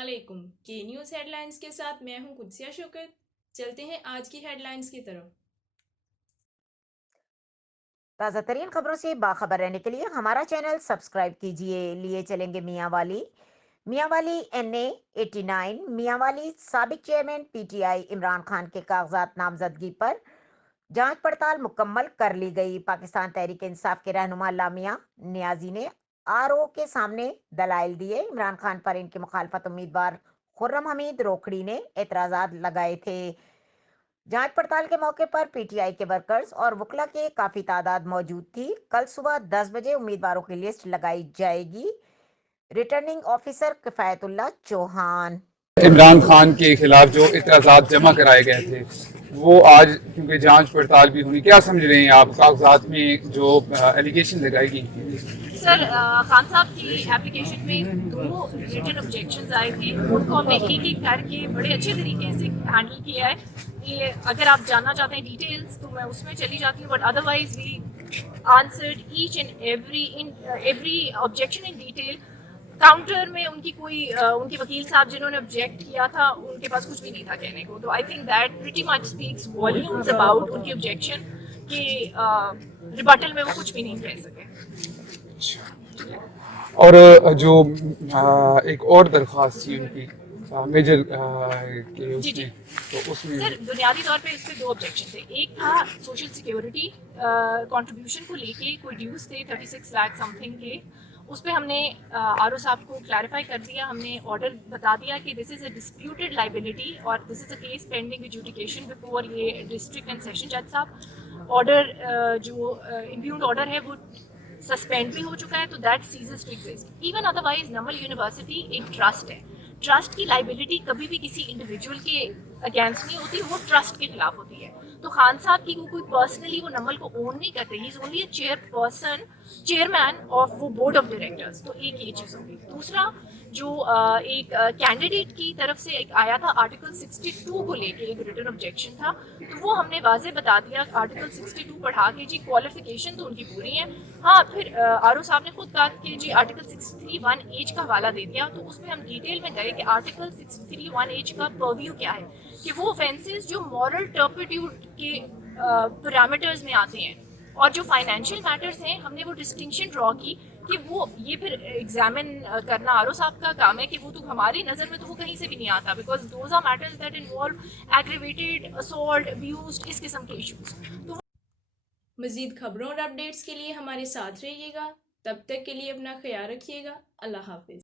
علیکم کے news head lines کے ساتھ میں ہوں قدسیہ شوکت. چلتے ہیں آج کی ہیڈ لائنز کی طرف. تازہ ترین خبروں سے باخبر رہنے کے لیے ہمارا چینل سبسکرائب کیجئے. لیے چلیں گے میاں والی NA89. میاں والی سابق چیئرمین PTI عمران خان کے کاغذات نامزدگی پر جانچ پڑتال مکمل کر لی گئی. پاکستان تحریک انصاف کے رہنما لامیا نیازی نے RO کے سامنے دلائل دیے. عمران خان پر ان کی مخالفت امیدوار خرم حمید روکھڑی نے اعتراضات لگائے تھے. جانچ پڑتال کے موقع پر PTI کے ورکرز اور وکلا کے کافی تعداد موجود تھی. کل صبح 10 بجے امیدواروں کی لسٹ لگائی جائے گی. ریٹرننگ آفیسر کفایت اللہ چوہان. عمران خان کے خلاف جو اعتراضات جمع کرائے گئے تھے وہ آج کیونکہ جانچ پڑتال بھی ہونی، کیا سمجھ رہے ہیں آپ کاغذات میں جو ایلیگیشن لگائی گئی؟ سر، خان صاحب کی اپلیکیشن میں 2 ریٹن آبجیکشنز آئے تھے. ان کو ہم نے ایک ایک کر کے بڑے اچھے طریقے سے ہینڈل کیا ہے. یہ اگر آپ جاننا چاہتے ہیں ڈیٹیلز تو میں اس میں چلی جاتی ہوں، but otherwise we answered each and every objection in detail. Counter میں ان کی ان کے وکیل صاحب جنہوں نے آبجیکٹ کیا تھا ان کے پاس کچھ بھی نہیں تھا کہنے کو. تو I think that pretty much speaks volumes about ان کی آبجیکشن کہ ریبٹل میں وہ کچھ بھی نہیں کہہ سکے. اور جو ایک اور درخواست تھی ان کی میجر کے اس میں، تو اس میں سر بنیادی طور پہ اس پہ 2 آبجیکشن تھے. ایک تھا سوشل سیکیورٹی کنٹریبیوشن کو لے کے کوئی ڈیوز تھے 36 لاکھ سم تھنگ کے. اس پہ ہم نے RO صاحب کو کلیریفائی کر دیا. ہم نے آرڈر بتا دیا کہ دس از اے ڈسپیوٹیڈ لائبلٹی اور this is a case pending adjudication before یہ ڈسٹرکٹ اینڈ سیشن جج صاحب. آرڈر جو امپیونڈ آرڈر ہے وہ سسپینڈ بھی ہو چکا ہے. تو that ceases to exist. Even otherwise NUML university ایک ٹرسٹ ہے. ٹرسٹ کی لائبلٹی کبھی بھی کسی انڈیویجول کے اگینسٹ نہیں ہوتی، وہ ٹرسٹ کے خلاف ہوتی ہے. تو خان صاحب کی کوئی پرسنلی وہ نمل کو اون نہیں کرتے. He is only a chairman of وہ بورڈ آف ڈائریکٹرز. تو ایک یہ چیز ہوگی. دوسرا جو ایک کینڈیڈیٹ کی طرف سے ایک آیا تھا آرٹیکل 62 کو لے کے ایک ریٹن آبجیکشن تھا. تو وہ ہم نے واضح بتا دیا آرٹیکل 62 پڑھا کے جی کوالیفیکیشن تو ان کی پوری ہے. ہاں پھر RO صاحب نے خود کہا کہ جی آرٹیکل 63(1)H کا حوالہ دے دیا. تو اس میں ہم ڈیٹیل میں گئے کہ آرٹیکل 63(1)H کا پرویو کیا ہے، کہ وہ offences جو مورل ٹرپیٹیوڈ کے پیرامیٹرز میں آتے ہیں اور جو فائنینشیل میٹرز ہیں ہم نے وہ ڈسٹنکشن ڈرا کی کہ وہ یہ پھر ایگزامن کرنا RO صاحب کا کام ہے کہ وہ تو ہماری نظر میں تو وہ کہیں سے بھی نہیں آتا، because those are matters that involve aggravated assault abused اس قسم کے ایشوز. مزید خبروں اور اپڈیٹس کے لیے ہمارے ساتھ رہیے گا. تب تک کے لیے اپنا خیال رکھیے گا. اللہ حافظ.